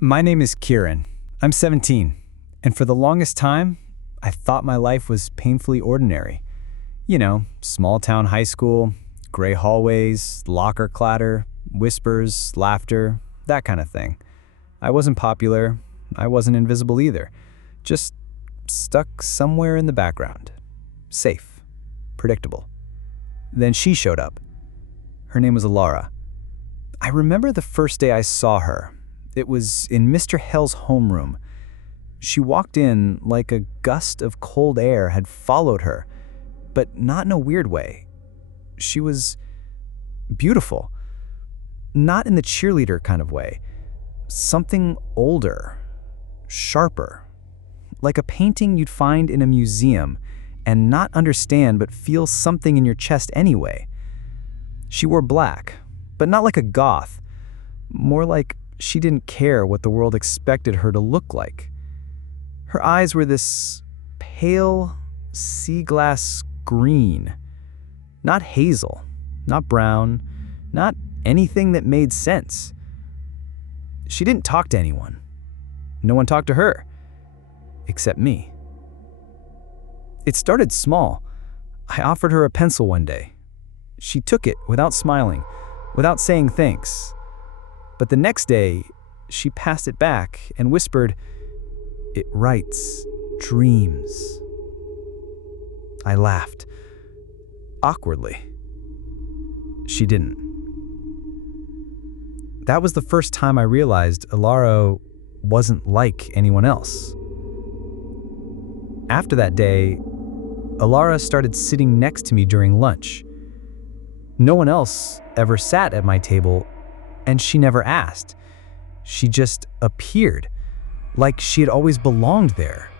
My name is Kieran. I'm 17, and for the longest time, I thought my life was painfully ordinary. Small town high school, gray hallways, locker clatter, whispers, laughter, that kind of thing. I wasn't popular, I wasn't invisible either. Just stuck somewhere in the background. Safe, predictable. Then she showed up. Her name was Elara. I remember the first day I saw her. It was in Mr. Hell's homeroom. She walked in like a gust of cold air had followed her, but not in a weird way. She was beautiful. Not in the cheerleader kind of way. Something older, sharper. Like a painting you'd find in a museum and not understand but feel something in your chest anyway. She wore black, but not like a goth. More like she didn't care what the world expected her to look like. Her eyes were this pale sea glass green. Not hazel, not brown, not anything that made sense. She didn't talk to anyone. No one talked to her, except me. It started small. I offered her a pencil one day. She took it without smiling, without saying thanks. But the next day, she passed it back and whispered, "It writes dreams." I laughed. Awkwardly. She didn't. That was the first time I realized Elara wasn't like anyone else. After that day, Elara started sitting next to me during lunch. No one else ever sat at my table, and she never asked. She just appeared, like she had always belonged there.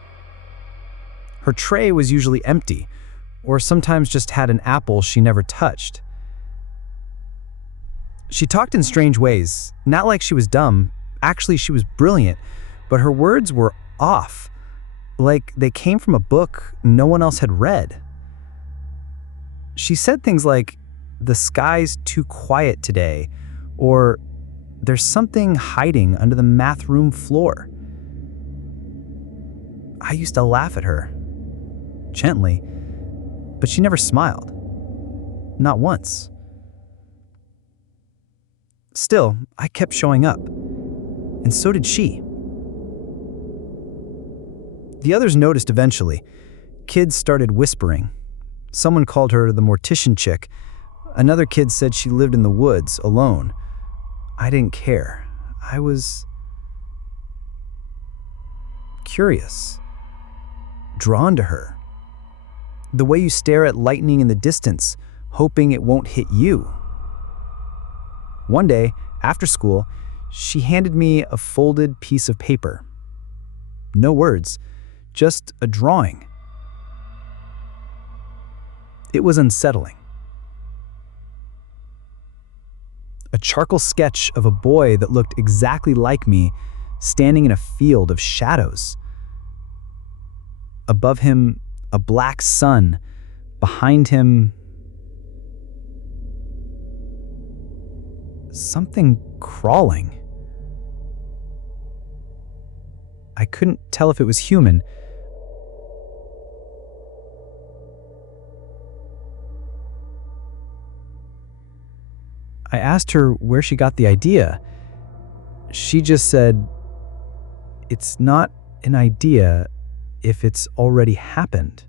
Her tray was usually empty, or sometimes just had an apple she never touched. She talked in strange ways, not like she was dumb. Actually, she was brilliant, but her words were off, like they came from a book no one else had read. She said things like, "The sky's too quiet today," or "There's something hiding under the math room floor." I used to laugh at her, gently, but she never smiled. Not once. Still, I kept showing up, and so did she. The others noticed eventually. Kids started whispering. Someone called her the mortician chick. Another kid said she lived in the woods, alone. I didn't care. I was curious, drawn to her. The way you stare at lightning in the distance, hoping it won't hit you. One day, after school, she handed me a folded piece of paper. No words, just a drawing. It was unsettling. A charcoal sketch of a boy that looked exactly like me, standing in a field of shadows. Above him, a black sun. Behind him, something crawling. I couldn't tell if it was human. I asked her where she got the idea. She just said, "It's not an idea if it's already happened."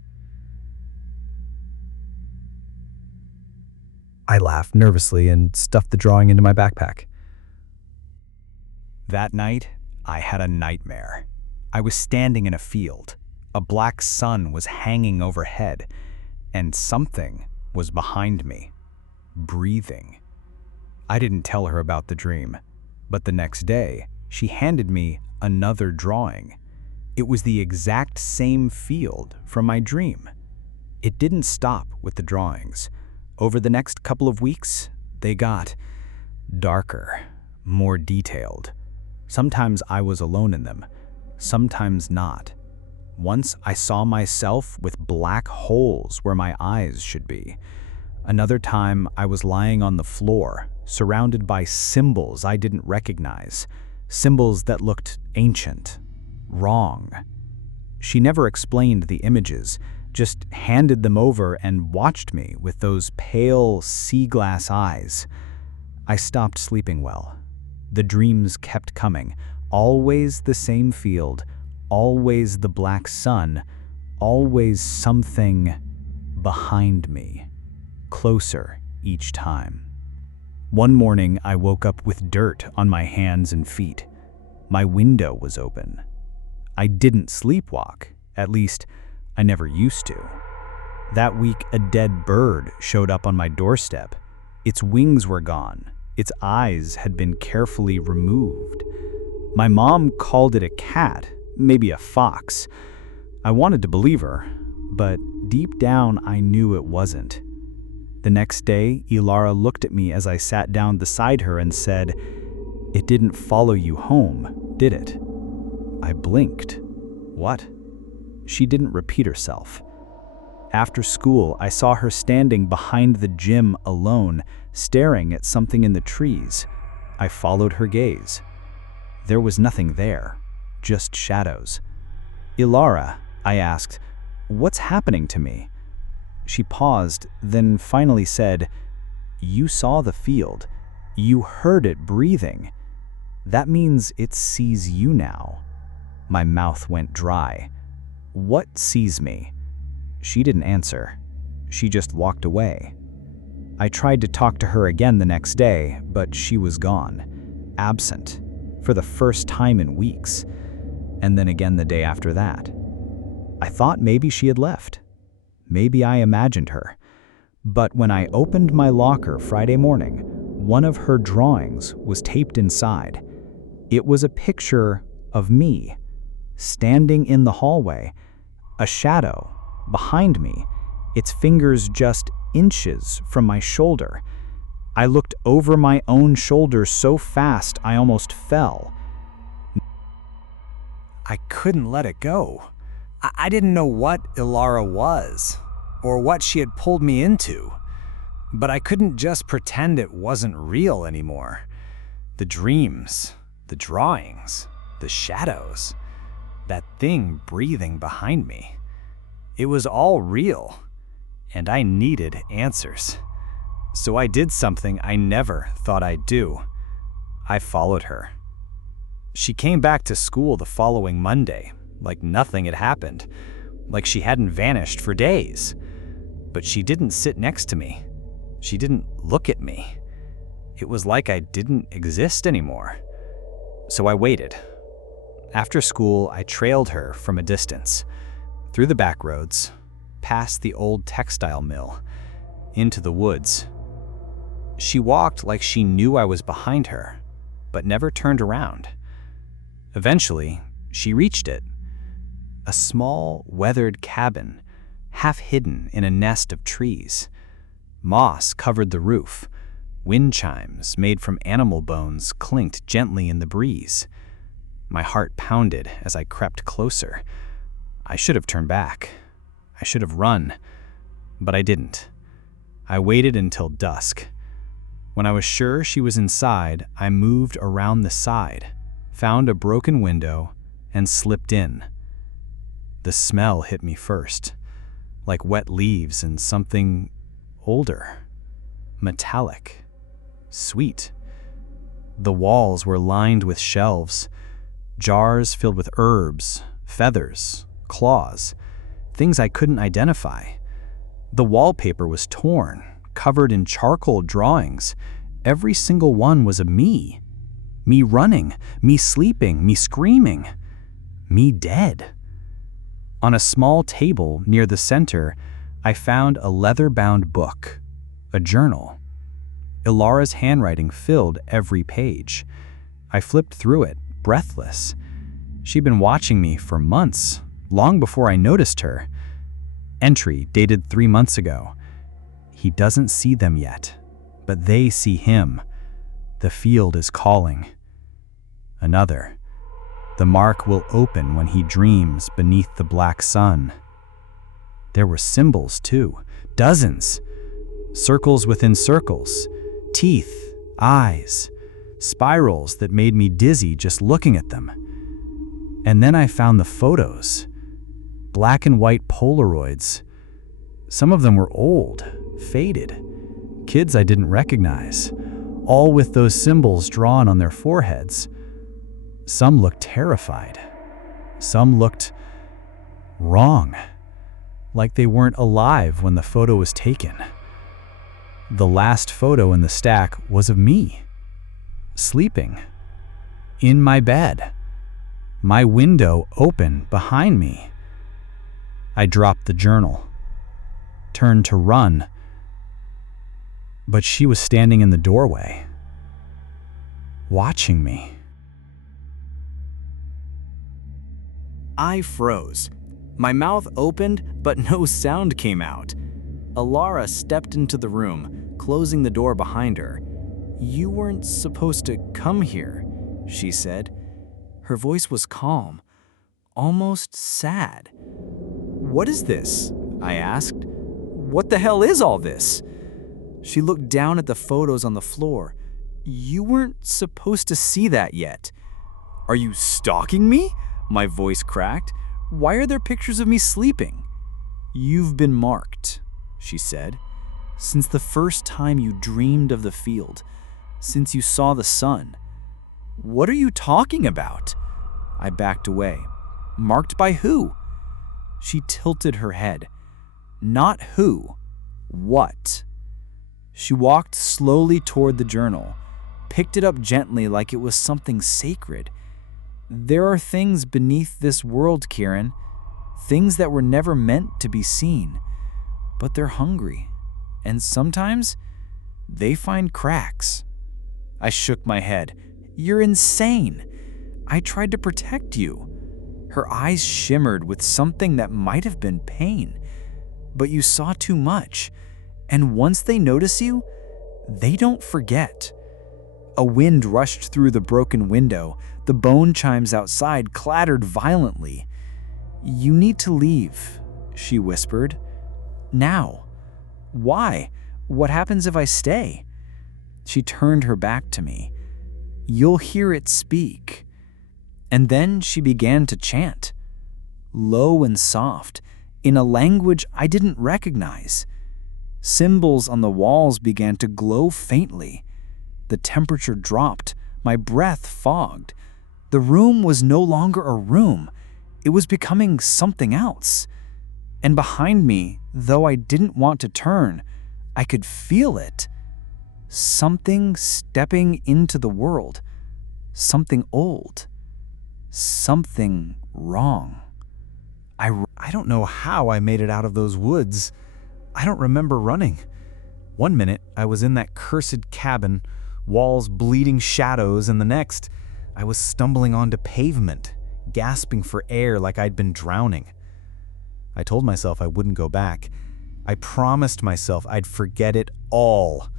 I laughed nervously and stuffed the drawing into my backpack. That night, I had a nightmare. I was standing in a field. A black sun was hanging overhead, and something was behind me, breathing. I didn't tell her about the dream, but the next day, she handed me another drawing. It was the exact same field from my dream. It didn't stop with the drawings. Over the next couple of weeks, they got darker, more detailed. Sometimes I was alone in them, sometimes not. Once I saw myself with black holes where my eyes should be. Another time I was lying on the floor, surrounded by symbols I didn't recognize. symbols that looked ancient, wrong. She never explained the images, just handed them over and watched me with those pale sea glass eyes. I stopped sleeping well. The dreams kept coming, always the same field, always the black sun, always something behind me, closer each time. One morning, I woke up with dirt on my hands and feet. My window was open. I didn't sleepwalk, at least I never used to. That week, a dead bird showed up on my doorstep. Its wings were gone. Its eyes had been carefully removed. My mom called it a cat, maybe a fox. I wanted to believe her, but deep down I knew it wasn't. The next day, Elara looked at me as I sat down beside her and said, "It didn't follow you home, did it?" I blinked. What? She didn't repeat herself. After school, I saw her standing behind the gym alone, staring at something in the trees. I followed her gaze. There was nothing there, just shadows. "Elara," I asked, "what's happening to me?" She paused, then finally said, "You saw the field. You heard it breathing. That means it sees you now." My mouth went dry. "What sees me?" She didn't answer. She just walked away. I tried to talk to her again the next day, but she was gone, absent, for the first time in weeks, and then again the day after that. I thought maybe she had left. Maybe I imagined her. But when I opened my locker Friday morning, one of her drawings was taped inside. It was a picture of me, standing in the hallway, a shadow behind me, its fingers just inches from my shoulder. I looked over my own shoulder so fast I almost fell. I couldn't let it go. I didn't know what Elara was, or what she had pulled me into, but I couldn't just pretend it wasn't real anymore. The dreams, the drawings, the shadows, that thing breathing behind me. It was all real, and I needed answers. So I did something I never thought I'd do. I followed her. She came back to school the following Monday, like nothing had happened, like she hadn't vanished for days. But she didn't sit next to me. She didn't look at me. It was like I didn't exist anymore. So I waited. After school, I trailed her from a distance, through the back roads, past the old textile mill, into the woods. She walked like she knew I was behind her, but never turned around. Eventually, she reached it. A small, weathered cabin, half hidden in a nest of trees. Moss covered the roof. Wind chimes made from animal bones clinked gently in the breeze. My heart pounded as I crept closer. I should have turned back. I should have run, but I didn't. I waited until dusk. When I was sure she was inside, I moved around the side, found a broken window, and slipped in. The smell hit me first, like wet leaves and something older, metallic, sweet. The walls were lined with shelves, jars filled with herbs, feathers, claws, things I couldn't identify. The wallpaper was torn, covered in charcoal drawings. Every single one was of me. Me running, me sleeping, me screaming, me dead. On a small table near the center, I found a leather-bound book, a journal. Elara's handwriting filled every page. I flipped through it, breathless. She'd been watching me for months, long before I noticed her. Entry dated 3 months ago. He doesn't see them yet, but they see him. The field is calling. Another. The mark will open when he dreams beneath the black sun. There were symbols too, dozens. Circles within circles, teeth, eyes. spirals that made me dizzy just looking at them. And then I found the photos. Black and white Polaroids. Some of them were old, faded. Kids I didn't recognize, all with those symbols drawn on their foreheads. Some looked terrified. Some looked wrong, like they weren't alive when the photo was taken. The last photo in the stack was of me, sleeping, in my bed, my window open behind me. I dropped the journal, turned to run, but she was standing in the doorway, watching me. I froze. My mouth opened, but no sound came out. Elara stepped into the room, closing the door behind her. "You weren't supposed to come here," she said. Her voice was calm, almost sad. "What is this?" I asked. "What the hell is all this?" She looked down at the photos on the floor. "You weren't supposed to see that yet." "Are you stalking me?" My voice cracked. "Why are there pictures of me sleeping?" "You've been marked," she said. "Since the first time you dreamed of the field, since you saw the sun." "What are you talking about?" I backed away. "Marked by who?" She tilted her head. "Not who. What?" She walked slowly toward the journal, picked it up gently like it was something sacred. "There are things beneath this world, Kieran, things that were never meant to be seen, but they're hungry, and sometimes they find cracks." I shook my head. "You're insane. I tried to protect you." Her eyes shimmered with something that might have been pain. "But you saw too much, and once they notice you, they don't forget." A wind rushed through the broken window. The bone chimes outside clattered violently. "You need to leave," she whispered. "Now." "Why? What happens if I stay?" She turned her back to me. "You'll hear it speak." And then she began to chant, low and soft, in a language I didn't recognize. Symbols on the walls began to glow faintly. The temperature dropped, my breath fogged. The room was no longer a room. It was becoming something else. And behind me, though I didn't want to turn, I could feel it. Something stepping into the world. Something old. Something wrong. I don't know how I made it out of those woods. I don't remember running. One minute, I was in that cursed cabin, walls bleeding shadows, and the next, I was stumbling onto pavement, gasping for air like I'd been drowning. I told myself I wouldn't go back. I promised myself I'd forget it all.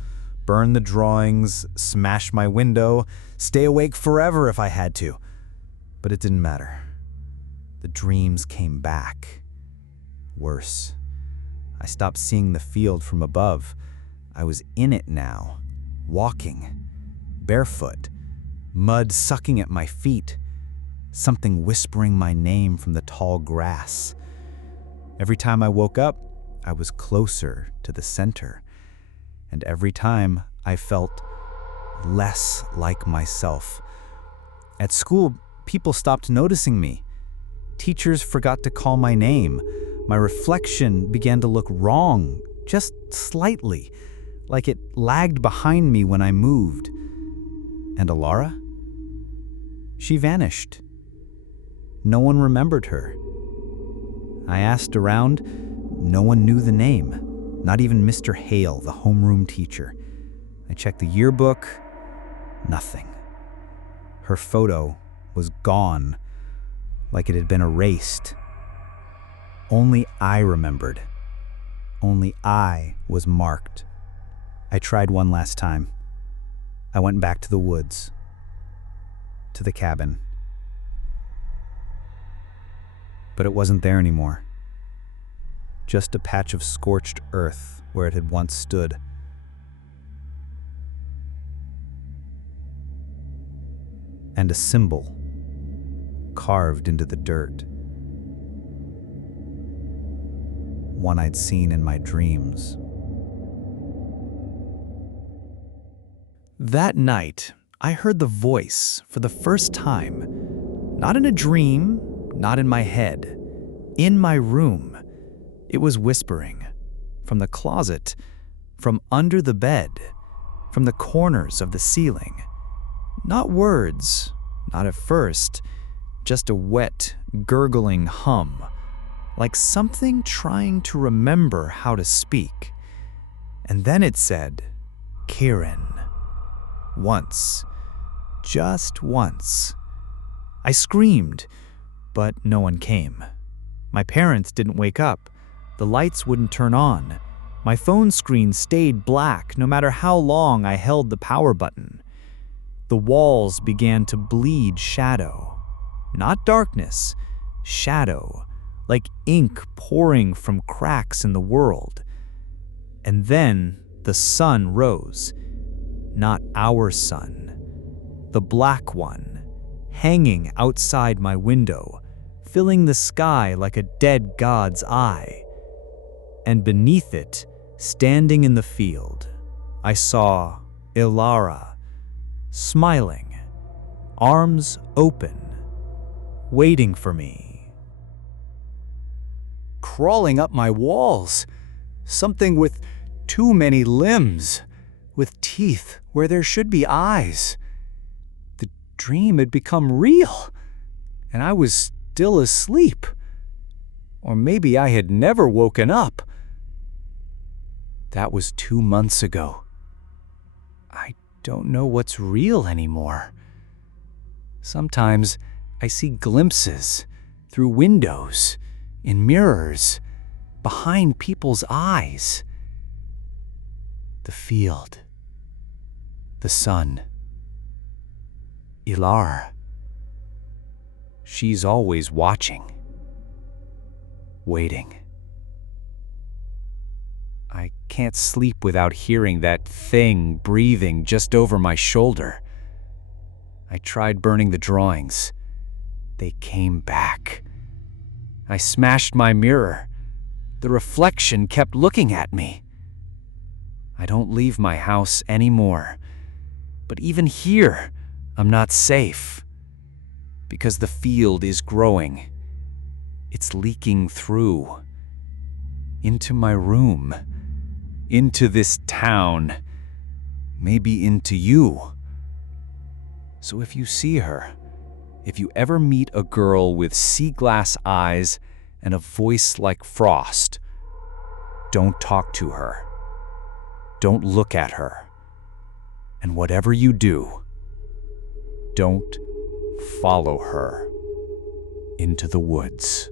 Burn the drawings, smash my window, stay awake forever if I had to. But it didn't matter. The dreams came back. Worse. I stopped seeing the field from above. I was in it now, walking, barefoot, mud sucking at my feet, something whispering my name from the tall grass. Every time I woke up, I was closer to the center, and every time I felt less like myself. At school, people stopped noticing me. Teachers forgot to call my name. My reflection began to look wrong, just slightly, like it lagged behind me when I moved. And Elara? She vanished. No one remembered her. I asked around. No one knew the name, not even Mr. Hale, the homeroom teacher. I checked the yearbook. Nothing. Her photo was gone, like it had been erased. Only I remembered. Only I was marked. I tried one last time. I went back to the woods, to the cabin. But it wasn't there anymore. Just a patch of scorched earth where it had once stood. and a symbol carved into the dirt. One I'd seen in my dreams. That night, I heard the voice for the first time, not in a dream, not in my head, in my room. It was whispering, from the closet, from under the bed, from the corners of the ceiling. Not words, not at first, just a wet, gurgling hum, like something trying to remember how to speak. And then it said, "Kieran." Once. Just once. I screamed, but no one came. My parents didn't wake up. The lights wouldn't turn on. My phone screen stayed black no matter how long I held the power button. The walls began to bleed shadow. Not darkness, shadow, like ink pouring from cracks in the world. And then the sun rose. Not our sun. The black one, hanging outside my window, filling the sky like a dead god's eye. And beneath it, standing in the field, I saw Elara, smiling, arms open, waiting for me. Crawling up my walls. Something with too many limbs, with teeth where there should be eyes. The dream had become real, and I was still asleep. Or maybe I had never woken up. That was 2 months ago. I don't know what's real anymore. Sometimes I see glimpses through windows, in mirrors, behind people's eyes. The field, the sun, Elara. She's always watching, waiting. I can't sleep without hearing that thing breathing just over my shoulder. I tried burning the drawings. They came back. I smashed my mirror. The reflection kept looking at me. I don't leave my house anymore. But even here, I'm not safe. Because the field is growing. It's leaking through. Into my room. Into this town. Maybe into you. So if you see her, if you ever meet a girl with sea glass eyes and a voice like frost, don't talk to her. Don't look at her. And whatever you do, don't follow her into the woods.